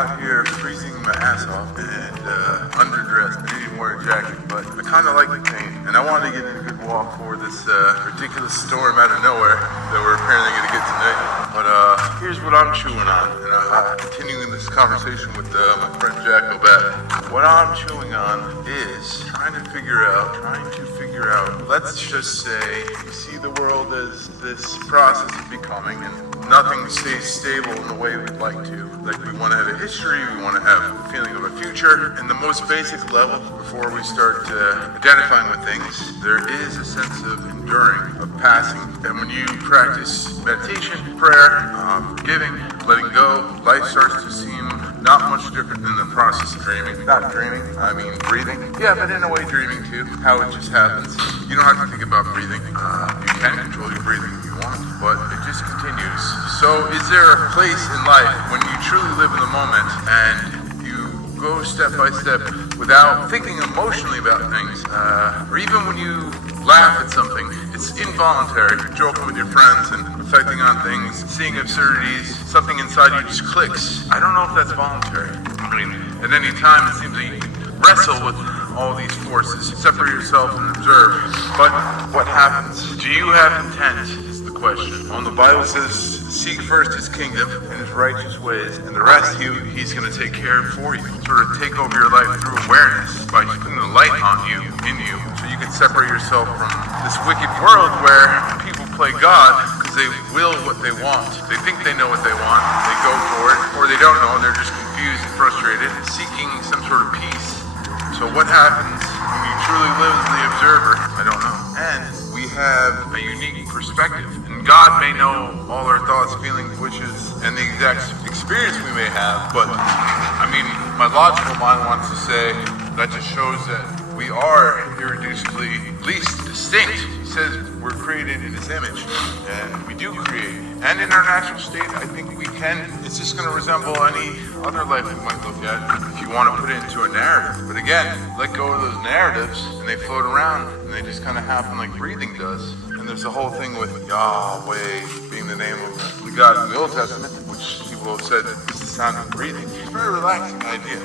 out here freezing my ass off and underdressed. I need more jacket, but I kind of like the pain. And I wanted to get in a good walk for this ridiculous storm out of nowhere that we're apparently going to get tonight. But here's what I'm chewing on. And continuing this conversation with my friend Jack Obat. What I'm chewing on is trying to figure out, let's just say, you see the world as this process of becoming, and nothing stays stable in the way we'd like to. Like, we want to have a history, we want to have the feeling of a future. And the most basic level, before we start identifying with things, there is a sense of enduring, of passing. And when you practice meditation, prayer, forgiving, letting go, life starts to seem not much different than the process of dreaming. Not dreaming, I mean breathing. Yeah, but in a way dreaming too, how it just happens. You don't have to think about breathing. You can control your breathing if you want, but it just continues. So is there a place in life when you truly live in the moment and you go step by step without thinking emotionally about things, or even when you laugh at something, it's involuntary. You're joking with your friends and reflecting on things, seeing absurdities, something inside you just clicks. I don't know if that's voluntary. I mean, at any time it seems that you can wrestle with all these forces, separate yourself and observe. But what happens? Do you have intent is the question. Well, the Bible says, seek first his kingdom and his righteous ways, and the rest he's going to take care of for you. Sort of take over your life through awareness by putting the light on you, in you, so you can separate yourself from this wicked world where people play God because they will what they want. They think they know what they want, they go for it, or they don't know, they're just confused and frustrated, seeking some sort of peace. So what happens when you truly live as the observer? I don't know. And we have a unique perspective. And God may know all our thoughts, feelings, wishes, and the exact experience we may have. But, I mean, my logical mind wants to say that just shows that we are irreducibly least distinct. He says we're created in his image, and we do create. And in our natural state, I think we can. It's just going to resemble any other life we might look at if you want to put it into a narrative. But again, let go of those narratives, and they float around, and they just kind of happen like breathing does. And there's the whole thing with Yahweh being the name of the God in the Old Testament, which people have said is the sound of breathing. It's a very relaxing idea.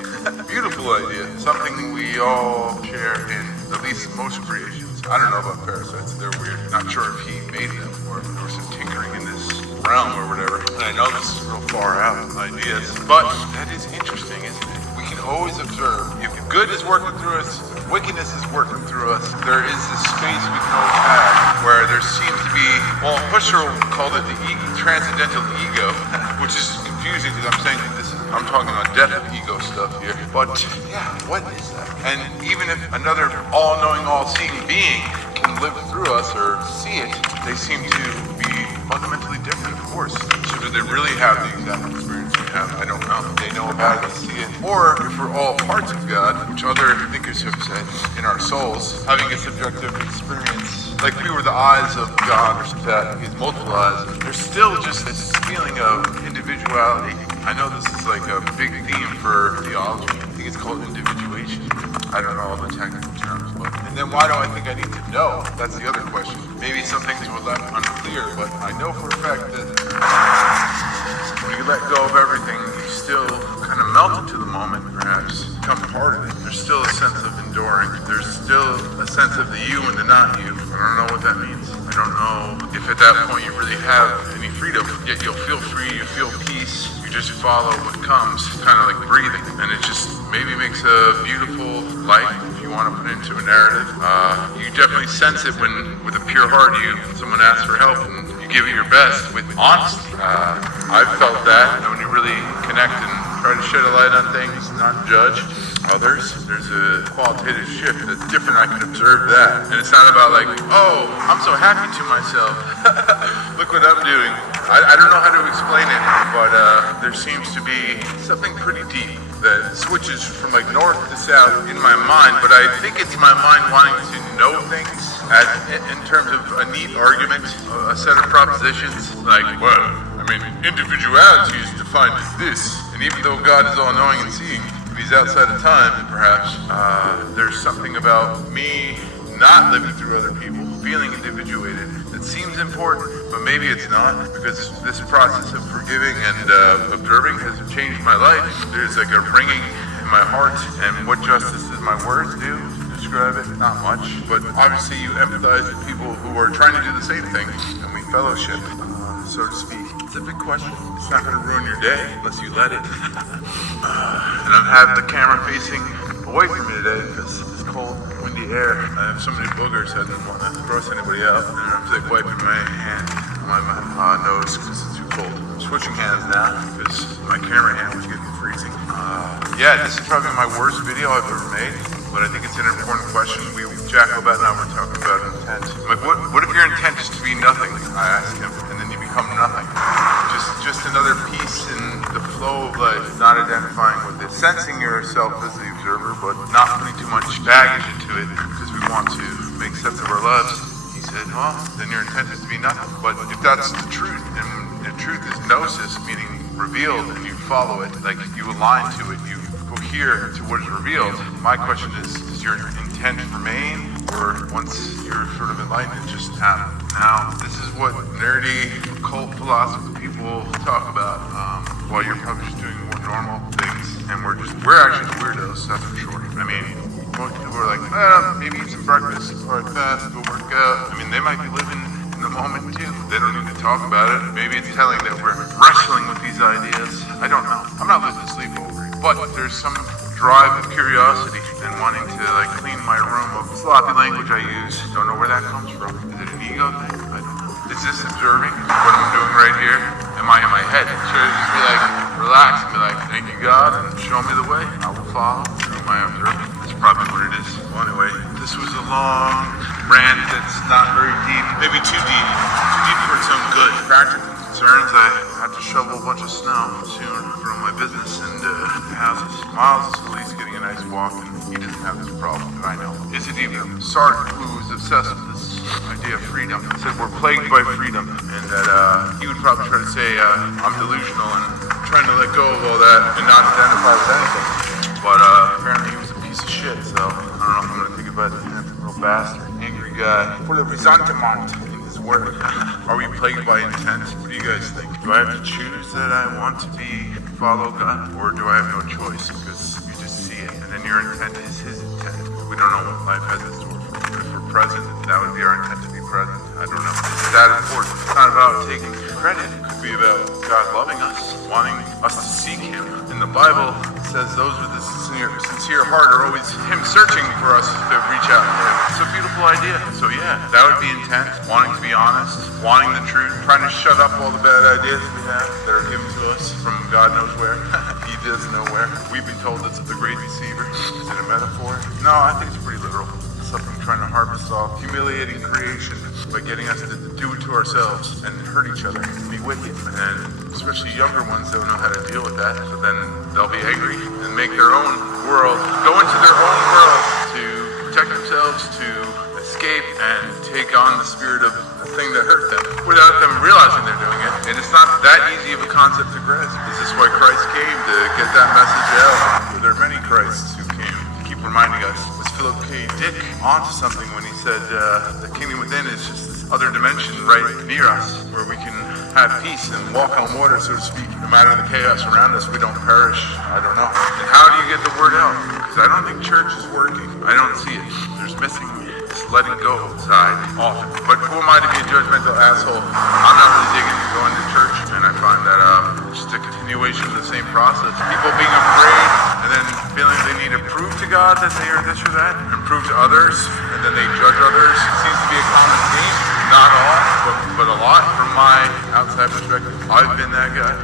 Beautiful idea. Something we all share in at least most creations. I don't know about parasites. They're weird. Not sure if he made them or if there was some tinkering in this realm or whatever. And I know this is real far out ideas, but that is interesting, isn't it? We can always observe. If good is working through us, if wickedness is working through us, there is this space we can always have where there seems to be, well, Husserl called it the transcendental ego, which is confusing because I'm saying that I'm talking about death of ego stuff here. But yeah, what is that? And even if another all-knowing, all-seeing being can live through us or see it, they seem to be fundamentally different, of course. So do they really have the exact experience we have? I don't know. They know about it, see it. Or if we're all parts of God, which other thinkers have said, in our souls, having a subjective experience, like we were the eyes of God or that He has multiple eyes, there's still just this feeling of individuality. I know this is like a big theme for theology. I think it's called individuation. I don't know all the technical terms, but and then why do I think I need to know? That's the other question. Maybe some things were left unclear, but I know for a fact that when you let go of everything, you still kind of melt into the moment, perhaps, become part of it. There's still a sense of enduring. There's still a sense of the you and the not you. I don't know what that means. I don't know if at that point you really have any freedom, yet you'll feel free, you feel peace. Just follow what comes, kind of like breathing, and it just maybe makes a beautiful life if you want to put it into a narrative. You definitely sense it when, with a pure heart, someone asks for help and you give it your best with honesty. I've felt that, and when you really connect and try to shed a light on things, not judge others, there's a qualitative shift that's different. I can observe that, and it's not about like, oh, I'm so happy to myself. Look what I'm doing. I don't know how to explain it, but there seems to be something pretty deep that switches from like north to south in my mind, but I think it's my mind wanting to know things in terms of a neat argument, a set of propositions, like, well, I mean, individuality is defined as this, and even though God is all-knowing and seeing, He's outside of time, perhaps, there's something about me not living through other people, feeling individuated, that seems important, but maybe it's not, because this process of forgiving and observing has changed my life. There's like a ringing in my heart, and what justice does my words do to describe it? Not much, but obviously you empathize with people who are trying to do the same thing, and we fellowship, so to speak. It's a big question. It's not going to ruin your day unless you let it. And I've had the camera facing away from me today because it's cold, windy air. I have so many boogers, I didn't want to gross anybody out. And I'm like wiping my hand on my nose because it's too cold. I'm switching hands now because my camera hand was getting freezing. Yeah, this is probably my worst video I've ever made, but I think it's an important question. Jack Obett and I were talking about intent. Like, what if your intent is to be nothing? I asked him, and then you become nothing. Just another piece in the flow of life, not identifying with it, sensing yourself as the observer, but not putting too much baggage into it because we want to make sense of our lives. He said, well, then your intent is to be nothing. But if that's the truth, and the truth is gnosis, meaning revealed, and you follow it, like you align to it, you cohere to what is revealed. My question is, does your intent remain, or once you're sort of enlightened, it just happen? Now, this is what nerdy cult philosophy people talk about, while you're probably just doing more normal things, and we're actually the weirdos, that's for sure. I mean, most people are like, maybe eat some breakfast, or fast, go work out. I mean, they might be living in the moment too. They don't need to talk about it. Maybe it's telling that we're wrestling with these ideas. I don't know. I'm not losing sleep over it, but there's some drive of curiosity and wanting to like clean my room of sloppy language I use. Don't know where that comes from. Is it an ego thing? I don't know. Is this observing what I'm doing right here? Am I in my head? Should I just be like, relax and be like, thank you God, and show me the way? I will follow through my observing. That's probably what it is. Well, anyway, this was a long rant that's not very deep. Maybe too deep. Too deep for its own good. Practical concerns. I have to shovel a bunch of snow soon for my business and houses. Miles is at least getting a nice walk, and he doesn't have this problem that I know. Is it even Sartre, who was obsessed with this idea of freedom, said we're plagued by freedom, and that he would probably try to say I'm delusional and trying to let go of all that and not identify with anything. But apparently he was a piece of shit, so I don't know if I'm going to think about him. Real bastard, angry guy, full of resentment in his work. Are we plagued by intent? What do you guys think? Do I have to choose that I want to follow God, or do I have no choice because you just see it, and then your intent is his intent? We don't know what life has in store for us. If we're present, that would be our intent to be present. I don't know. It's that important. It's not about taking credit. It could be about God loving us, wanting us to seek him. In the Bible, it says those with a sincere heart are always him searching for us to reach out to him. It's a beautiful idea. So yeah, that would be intent. Wanting to be honest, wanting the truth, trying to shut up all the bad ideas we have that are given to us from God knows where. He does know where. We've been told it's the great deceiver. Is it a metaphor? No, I think it's pretty literal. Something trying to harvest off humiliating creation by getting us to do it to ourselves and hurt each other, be wicked. And especially younger ones don't know how to deal with that, so then they'll be angry and make their own world, go into their own world to protect themselves, to escape and take on the spirit of the thing that hurt them without them realizing they're doing it. And it's not that easy of a concept to grasp. Is this why Christ came, to get that message out? There are many Christs who came to keep reminding us. Was Philip K. Dick onto something when he said the kingdom within is just this other dimension right near us where we can have peace and walk on water, so to speak. No matter the chaos around us, we don't perish. I don't know. And how do you get the word out? Because I don't think church is working. I don't see it. There's missing this letting go side often. But who am I to be a judgmental asshole? I'm not really digging going to church, and I find that just a continuation of the same process. People being afraid and then feeling they need to prove to God that they are this or that, and prove to others, and then they judge others. It seems to be a common theme. Not all, but a lot from my outside perspective. I've been that guy.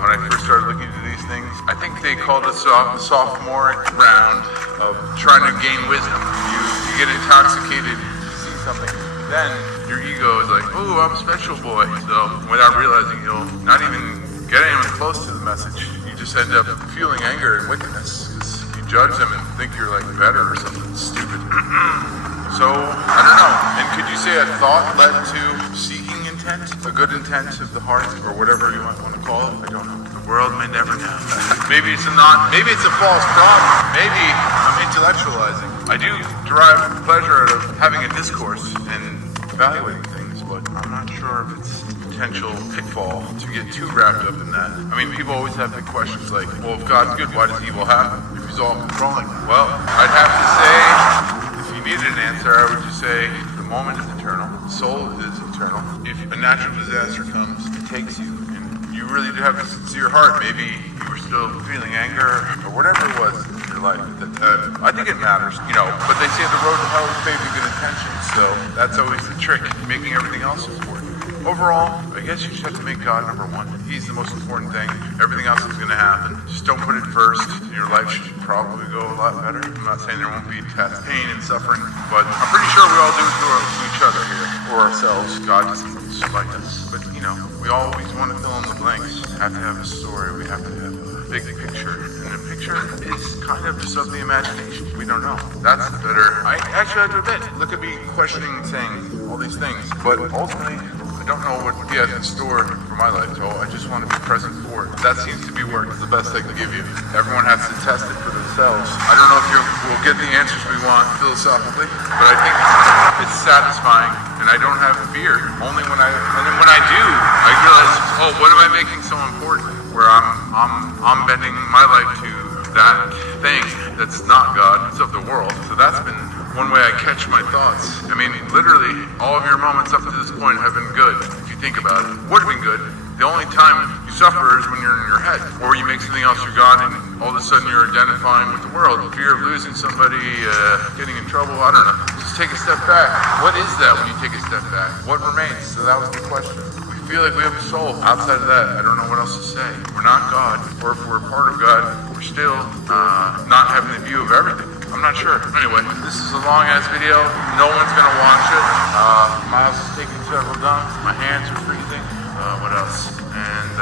When I first started looking into these things, I think they called it the sophomoric round of trying to gain wisdom. You get intoxicated, you see something, then your ego is like, ooh, I'm a special boy. So without realizing, you'll not even get anyone close to the message. You just end up feeling anger and wickedness because you judge them and think you're like better or something stupid. So, I don't know. And could you say a thought led to seeking intent? A good intent of the heart, or whatever you might want to call it? I don't know. The world may never know. Maybe it's a false problem. Maybe I'm intellectualizing. I do derive pleasure out of having a discourse and evaluating things, but I'm not sure if it's a potential pitfall to get too wrapped up in that. I mean, people always have big questions like, well, if God's good, why does evil happen? If he's all controlling? Well, I'd have to say, if you needed an answer, I would just say the moment is eternal. The soul is eternal. If a natural disaster comes, it takes you. And you really do have a sincere heart. Maybe you were still feeling anger or whatever it was in your life. I think it matters, but they say the road to hell is paved with good intentions. So that's always the trick, making everything else important. Overall, I guess you just have to make God number one. He's the most important thing. Everything else is going to happen. Just don't put it first, and your life should probably go a lot better. I'm not saying there won't be pain and suffering, but I'm pretty sure we all do it to each other here, or ourselves. God doesn't spite us. But, we always want to fill in the blanks. We have to have a story. We have to have a big picture. And the picture is kind of just of the imagination. We don't know. That's the better. I actually have to admit, look at me questioning, saying all these things, but ultimately, I don't know what he has in store for my life, so I just want to be present for it. That seems to be the best I can give you. Everyone has to test it for themselves. I don't know if we'll get the answers we want philosophically, but I think it's satisfying, and I don't have fear. Only when I do, I realize, what am I making so important? Where I'm bending my life to that thing that's not God, it's of the world. So that's been one way I catch my thoughts. I mean, literally, all of your moments up to this point have been good, if you think about it. Would have been good. The only time you suffer is when you're in your head, or you make something else your God, and all of a sudden you're identifying with the world. Fear of losing somebody, getting in trouble, I don't know. Just take a step back. What is that when you take a step back? What remains? So that was the question. We feel like we have a soul. Outside of that, I don't know what else to say. We're not God, or if we're a part of God, we're still not having the view of everything. I'm not sure. Anyway, this is a long-ass video. No one's gonna watch it. Miles is taking several dumps. My hands are freezing. What else? And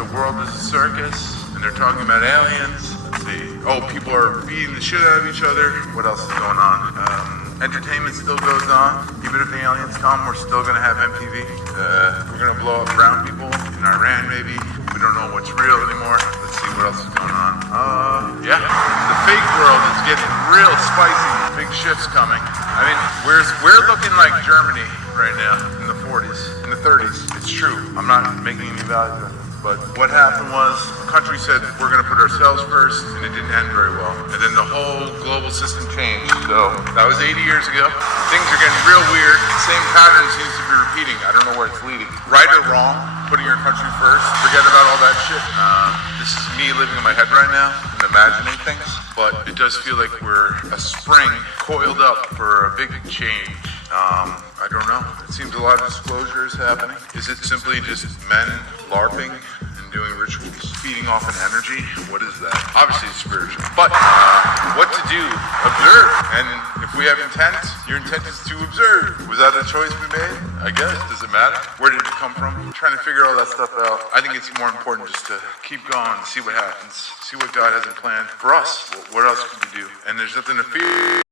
the world is a circus, and they're talking about aliens. Let's see. People are beating the shit out of each other. What else is going on? Entertainment still goes on. Even if the aliens come, we're still gonna have MTV. We're gonna blow up brown people in Iran, maybe. We don't know what's real anymore. Let's see what else is going on. The fake world is getting real spicy. Big shifts coming. I mean, we're looking like Germany right now in the 40s, in the 30s. It's true. I'm not making any value judgments. But what happened was the country said we're going to put ourselves first, and it didn't end very well. And then the whole global system changed. So that was 80 years ago. Things are getting real weird. Same pattern seems to be repeating. I don't know where it's leading. Right or wrong, putting your country first. Forget about all that shit. This is me living in my head right now and imagining things. But it does feel like we're a spring coiled up for a big change. I don't know. It seems a lot of disclosure is happening. Is it simply just men LARPing and doing rituals, feeding off an energy? What is that? Obviously it's spiritual. But what to do? Observe. And if we have intent, your intent is to observe. Was that a choice we made? I guess. Does it matter? Where did it come from? Trying to figure all that stuff out. I think it's more important just to keep going and see what happens. See what God has in plan for us. What else can we do? And there's nothing to fear.